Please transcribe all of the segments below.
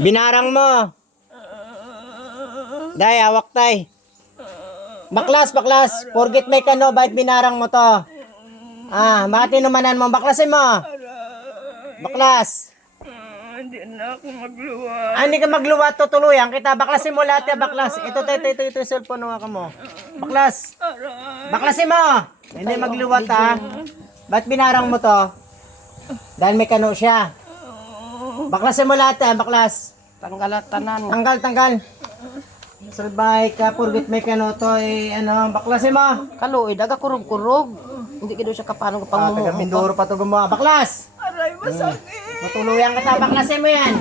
Binarang mo. Day, hawak tay. Baklas, baklas. Forget may kano, bakit binarang mo to? Bakit inumanan mo? Baklasin mo. Baklas. Hindi na ako magluwa. Hindi ka magluwa, tutuluyan kita. Baklasin mo lahat ya, baklas. Ito, ito, yung cellphone mo ka mo. Baklas. Baklasin mo. Hindi magluwat ha. Ba't binarang mo to? Dahil may kano siya. Baklasin mo lahat ya, baklas. Tanggalat tanan. Tanggal, tanggal. Salbay ka, forget may kano to, baklasin mo. Kaluoy, daga kurog-kurog. Hindi kido siya kapano kapang Taga Mindoro pa to gumawa. Baklas! Aray, masakit. Tutuluyan kita, baklasin mo yan.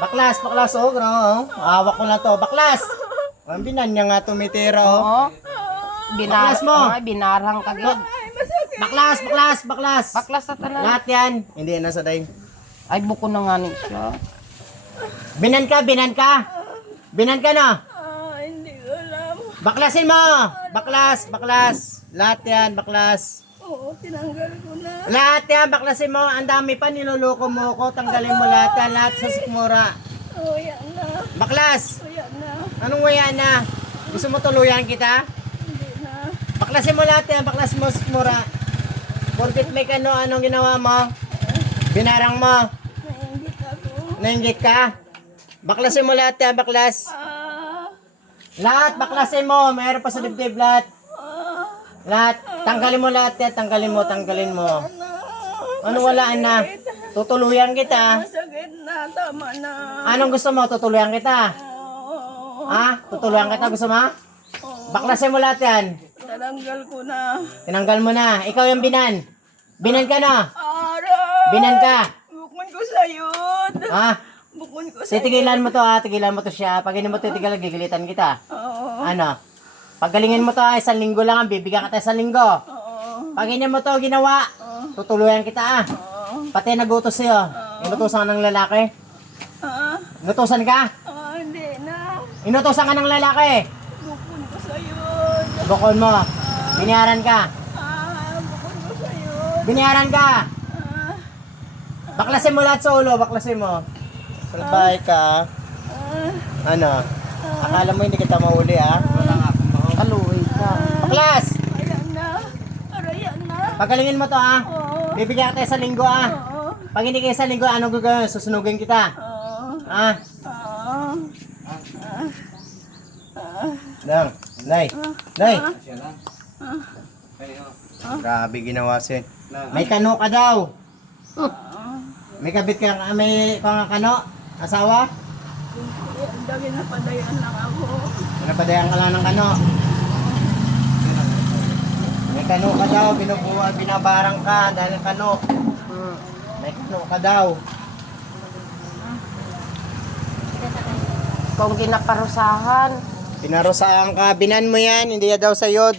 Baklas, baklas, grabe. Hawak ko na to, baklas. Ang binan niya nga tumitira, Oo. Baklas mo. Binarang kagad. Baklas, baklas, baklas. Baklas sa tanan. Lahat yan. Hindi, nasa day. Ay, buko na nga ni siya. Binan ka, binan ka. Binan ka na. Hindi ko alam. Baklasin mo. Baklas, baklas. Lahat yan, baklas. Oo, tinanggal ko na. Lahat yan, baklasin mo. Ang dami pa, niloloko mo ko. Tanggalin mo lahat yan, lahat sa sikmura. Oo, yan na. Baklas. Oo, yan na. Anong waya na? Gusto mo tuluyan kita? Hindi na. Baklasin mo lahat yan, baklas mo sikmura. Forget may kano, anong ginawa mo? Binarang mo. Nainggit ako. Nainggit ka? Baklasin mo lahat yan, baklas. Ah. Lahat, baklasin mo. Mayroon pa sa dibdib lahat. Lahat. Tanggalin mo lahat yan. Tanggalin mo, tanggalin mo. Ano walaan na? Tutuluyan kita. Masakit na. Tama na. Anong gusto mo? Tutuluyan kita. Oo. Tutuluyan kita. Gusto mo? Baklasin mo lahat yan. Tinanggal ko na. Tinanggal mo na. Ikaw yung binan. Binan ka na. Aray! Binan ka. Bukon ko sayod. Bukon ko sayod. Tigilan mo to tigilan mo to siya. Pag hindi mo titigilan, gigilitan kita. Oo. Ano? Paggalingin mo to, 1 linggo lang, bibigyan kita 1 linggo. Oo. Pag hindi mo to ginawa, tutuluyan kita Oo. Pati nagutos sa'yo. Inutusan ka ng lalaki. Inutusan ka? Hindi na. Inutusan ka ng lalaki. Bukon ko sayod. Bukon mo. Binayaran ka. Bukon ko sayod. Binayaran ka. Baklasin mo lahat sa ulo, baklasin mo. Salbay ka. Ano? Akala mo hindi kita mahuli Kaluoy ka. Baklas! Ayan na. Arayan na. Pagalingin mo to Oo. Bibigyan kita 1 linggo Oo. Pag hindi kayo 1 linggo, anong gagawin? Susunugin kita. Oo. Ah? Oo. Nang, Nay. Nay. Grabe ginawa siya. May kano ka daw. May kabit ka, may kano? Asawa? Ang dami na padayan lang ako. Pinapadayan ka lang ng kano. May kano ka daw, binabarang ka dahil kano. May kano ka daw. Kung ginaparusahan. Pinarusahan ka, binan mo yan, hindi ya daw sayod.